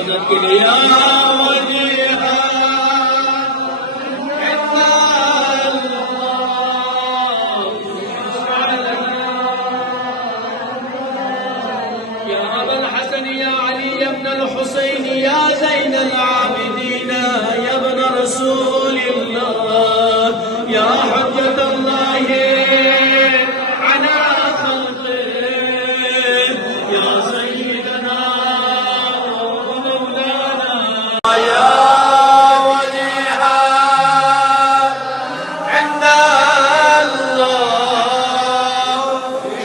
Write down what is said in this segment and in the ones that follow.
حفاظت के लिए या वजीहा या अबल हसन या अली इब्न الحسين या زين العابدين या ابن رسول الله या حجة الله على خلقه يا سيدنا ومولانا يا وجيها عند الله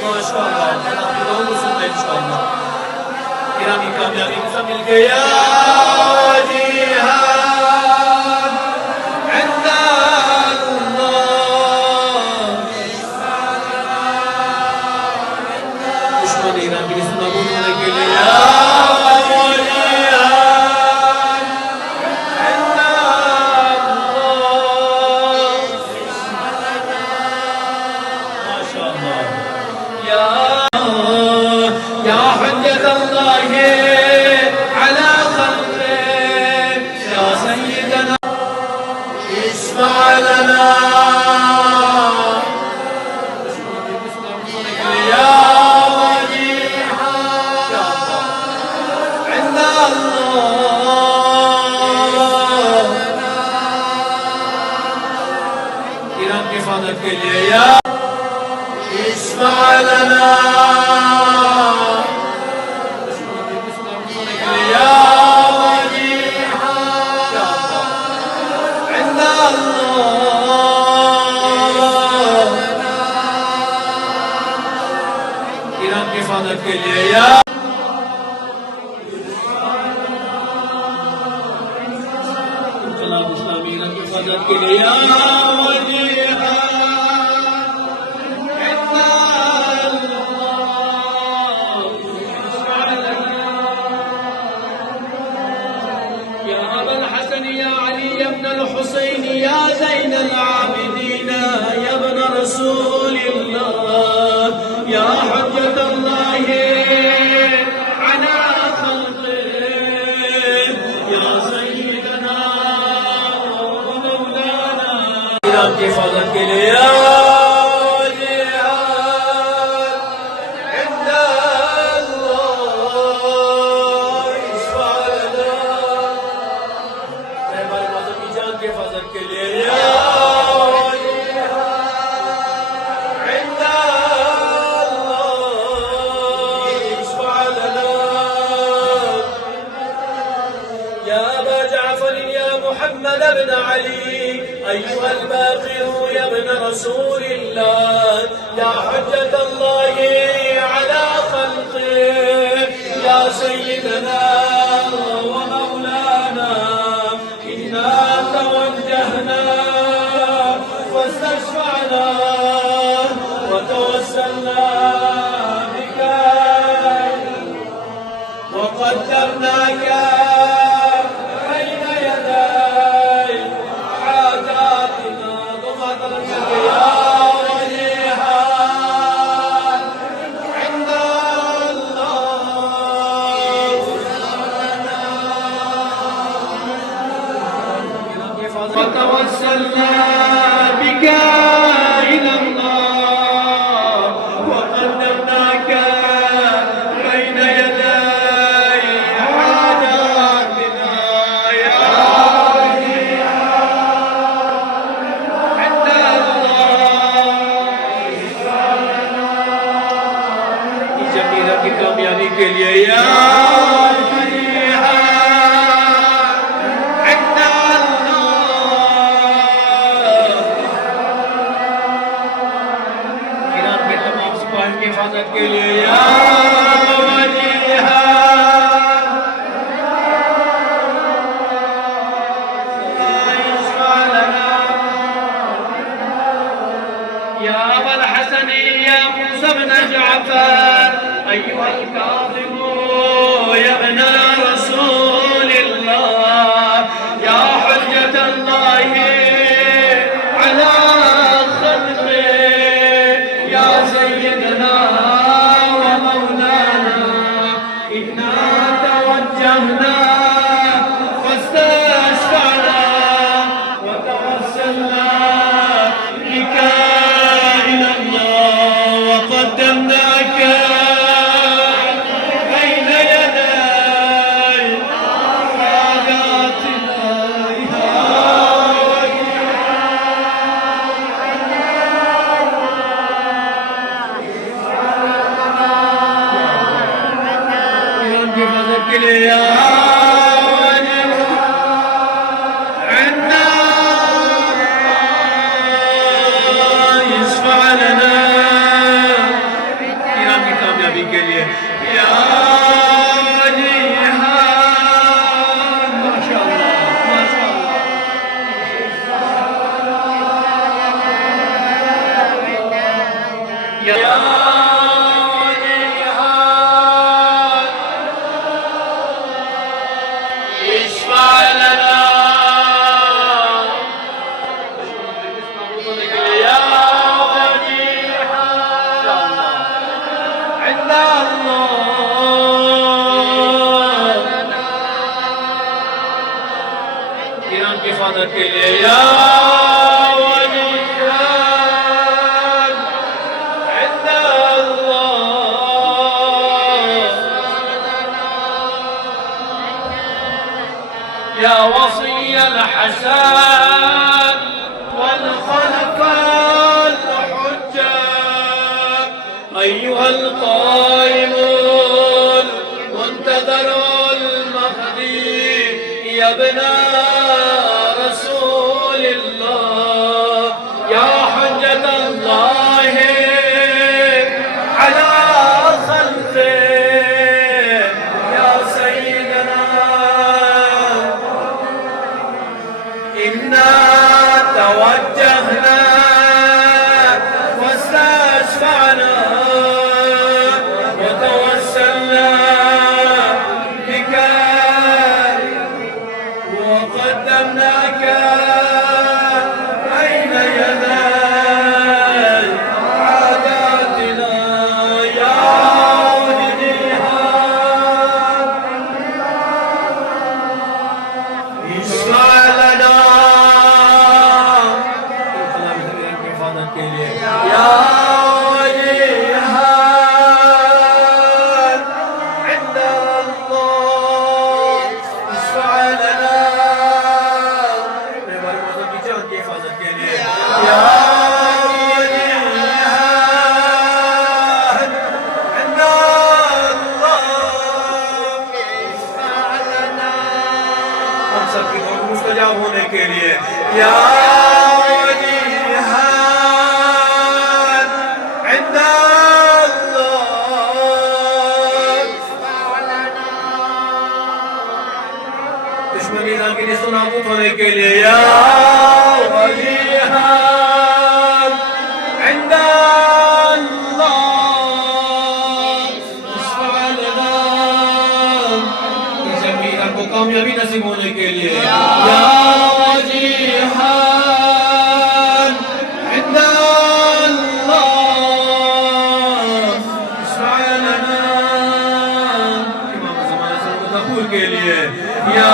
ما شاء الله ان شاء الله كرامي كاميابي مزمل के या يا حجة الله على خلقه يا سيدنا اشفع لنا يا وجيها عند الله كرام की हिफाजत के लिए या اشفع لنا يا وجيها عند الله كرام की हिफाजत के लिए या इस्लामी की हिफाजत के लिए या वजीहा الحسين يا زين العابدين يا ابن رسول الله يا حجة الله على خلقه يا سيدنا ومولانا की हिफाजत के लिए या हिफाजत के लिए या عند الله اشفع لنا يا أبا جعفر يا محمد بن علي أيها الباقر يا ابن رسول الله يا حجة الله على خلقه يا سيدنا ومولانا إنا توجهنا واستشفعنا وتوسلنا بك وقدرناك بين يدي حاجاتنا ضمتك يا وجيها عند الله وتوسلنا بك إلى الله وقدمناك بين يدي حاجاتنا يا وجيها عند الله جميلة की कामयाबी के लिए या हिफाजत के लिए या वजीहा या अबल हसन या मूसा बन जाफर अय्युहा الكاظم या ابن رسول الله या حجة الله على خلقه يا سيدنا ومولانا إنا توجهنا के लिए या के लिए या ईरान की हिफाजत के लिए या يا وصي الحسن والخلفاء الحجة أيها القائمون منتظر المهدي يا ابن رسول الله يا حجة الله على خلفه يا سيدنا إنا توجهنا واستشفعنا وتوسلنا بك وقدمناك بين يدي عاداتنا يا وجيها اشفع لنا يا وجيها عند الله اشفع لنا يا وجيها عند الله اشفع لنا हम सबकी दुआ मुस्तजाब होने के लिए या दुश्मन ईरान के लिए नाबूद होने के लिए या वजीहान इंद अल्लाह इस्फा लना इस ईरान को कामयाबी नसीब होने के लिए या वजीहान इंद अल्लाह इस्फा लना इमाम ज़माना से कबूल के लिए या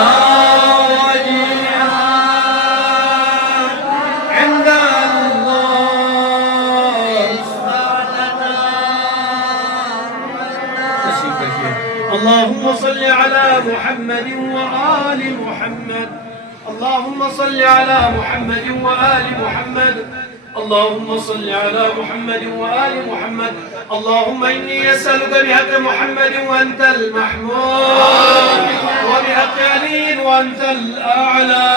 اللهم صل على محمد وآل محمد اللهم صل على محمد وآل محمد اللهم صل على محمد وآل محمد اللهم إني أسألك بحق محمد وأنت المحمود وبحق علي وأنت الأعلى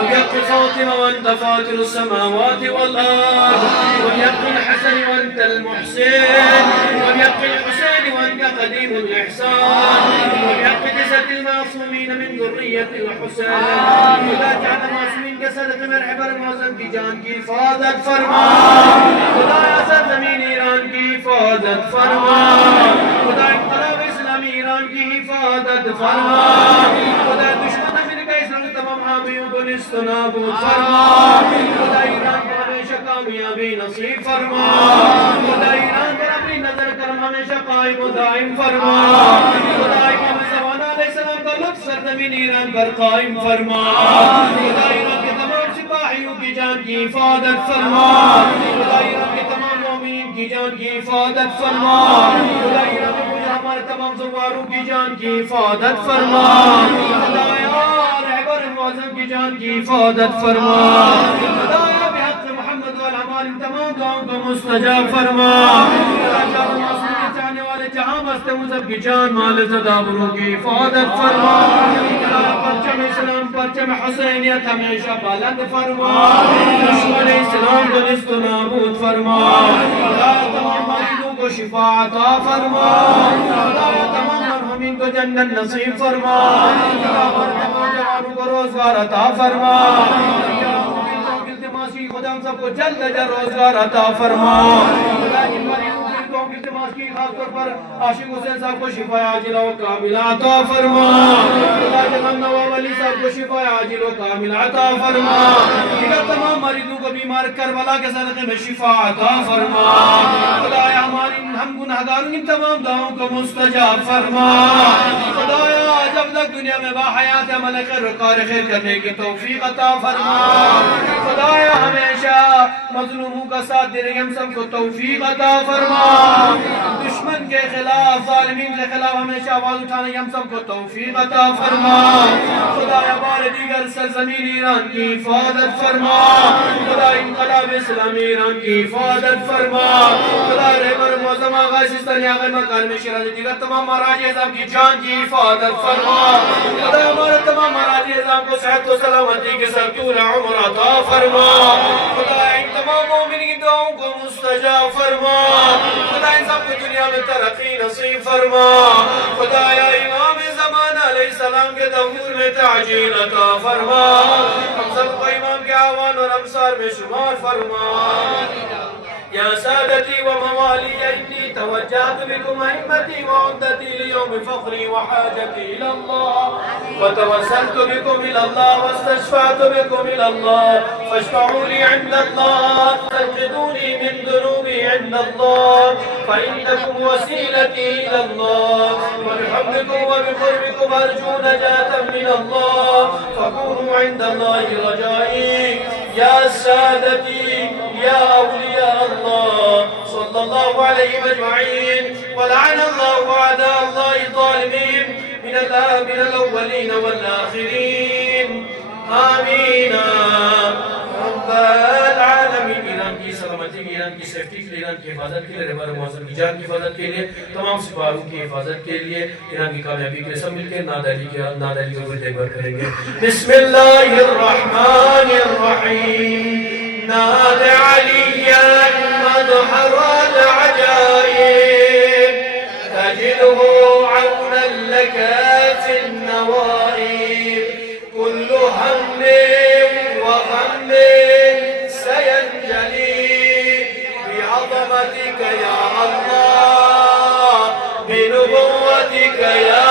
وبحق فاطمة وأنت فاطر السماوات والأرض وبحق الحسن وأنت المحسن وبحق الحسين وأنت قديم الإحسان وبحق جسد المعصومين من ذرية الحسين ولا جعل المعصومين كسرت مرحبا المعظم की जान की हिफाजत फरमा खुदा ज़मीन ईरान की हिफाजत फरमा खुदा इन्क़िलाब इस्लामी ईरान की हिफाजत फरमा खुदा दुश्मन अमेरिका इस्लाम तमाम हामियों को निस्त नाबूद फरमा खुदा ईरान को हमेशा कामयाबी नसीब फरमा खुदा ईरान पर अपनी नजर करम हमेशा कायम व दायम फरमा खुदा इमाम ज़माना अलैहिस्सलाम का लफ्ज़ सरज़मीन ईरान पर कायम फरमा खुदा ईरान के तमाम सिपाहियों की जान की हिफाजत फरमा खुदा ईरान के तमाम मोमिनीन की जान की हिफाजत फरमा खुदा ईरान में मुझे हमारे तमाम ज़ुवारों की जान की हिफाजत फरमा खुदाया रहबर मुअज़्ज़म की जान की हिफाजत फरमा खुदाया बिहक़ मोहम्मद वल अमाल तमाम दुआओं को मुस्तजाब फरमा खुदा चारों मासूम के चाहने वाले जहां मस्त मुझब की जान माल ज़दाबरों की हिफाजत फरमा। परचम इस्लाम परचम हुसैनियत हमेशा बुलंद फरमा। दुश्मन इस्लाम को निस्त नाबूद फरमा। तमाम मरीजों को शिफा अता फरमा। तमाम मरहूमीन को जन्नत नसीब फरमा। तमाम जवानों को रोजगार अता फरमा। खुदा हम सबको जल्द जल्द रोजगार अता फरमा। की खासतौर पर आशिक हुसैन साहब को शिफा आजिला व कामिला अता फरमा। खुदा जनाब नवाब अली साहब को शिफा आजिला व कामिला अता फरमा। दीगर तमाम मरीजों को बीमार करबला के सदक़े में शिफा अता फरमा। खुदाया हमारी हम गुनहगारों की तमाम दुआओं को मुस्तजाब फरमा। खुदाया जब तक दुनिया में बाहयात अमल खैर खैर करने की तौफीक अता फरमा। खुदाया हमेशा मजलूमों का साथ देने की हम सबको तौफीक अता फरमा। दुश्मन के खिलाफ जालिमीन के खिलाफ हमेशा आवाज उठाने की हम सबको तौफीक अता फरमा। खुदाया बार दीगर सरजमीन ईरान की हिफाजत फरमा। खुदा इनकलाब इस्लामी ईरान की हिफाजत फरमा। खुदा रहबर मुअज़्ज़म आगा सिस्तानी आगा मकान में शिराज दीगर तमाम महाराज आज़म की जान की हिफाजत फरमा। खुदा हमारे तमाम महाराज आज़म को सेहत व सलामती के साथ तूल उम्र अता फरमा। खुदा इन तमाम मोमिनीन की दुआओं को मुस्तजाब फरमा। खुदा इन सबको दुनिया में तरक्की नसीब फरमा। खुदाया इमाम ज़माना अलैहिस्सलाम के दहूर में ताजील अता फरमा। हम सबको इमाम के आवान और अमसार में शुमार फरमा। या सादती व मवाली इन्नी तवज्जहत बिकुम अइम्मती व उद्दती लियौम फ़ख्री व हाजती इलल्लाह व तवस्सलतु बिकुम इलल्लाह वस्तशफ़अतु बिकुम इलल्लाह फशफ़ऊ ली इंदल्लाह तजदूनी मिन दुनूबी इंदल्लाह फ़इन्नकुम वसीलती इलल्लाह व बिहब्बिकुम व बिक़ुर्बिकुम अर्जू नजातन मिनल्लाह फ़कूनू इंदल्लाहि रजाई या सादती या औलिया अल्लाह सल्लल्लाहु अलैहि अजमईन व लअन अल्लाहु अअदा अल्लाह ज़ालिमीन मिन अल-अव्वलीन वल आखिरीन आमीन रब्बल आलमीन। ईरान की सलामती की, ईरान की सेफ्टी के लिए, ईरान की हिफाजत के लिए, हमारे मौसम की जान की हिफाजत के लिए, तमाम सिपाहियों की हिफाजत के लिए, ईरान की कामयाबी के लिए सब मिलकर नाद अली को एक बार करेंगे। बिस्मिल्लाहिर्रहमानिर्रहीम। नाद अलिय्यन मज़हर अल-अजाइब तजिदहु औनन लका फिन-नवाइब कुल्लु हम्मिन व गम्मिन सयंजली बिअज़मतिका या अल्लाह बिनुबुव्वतिका या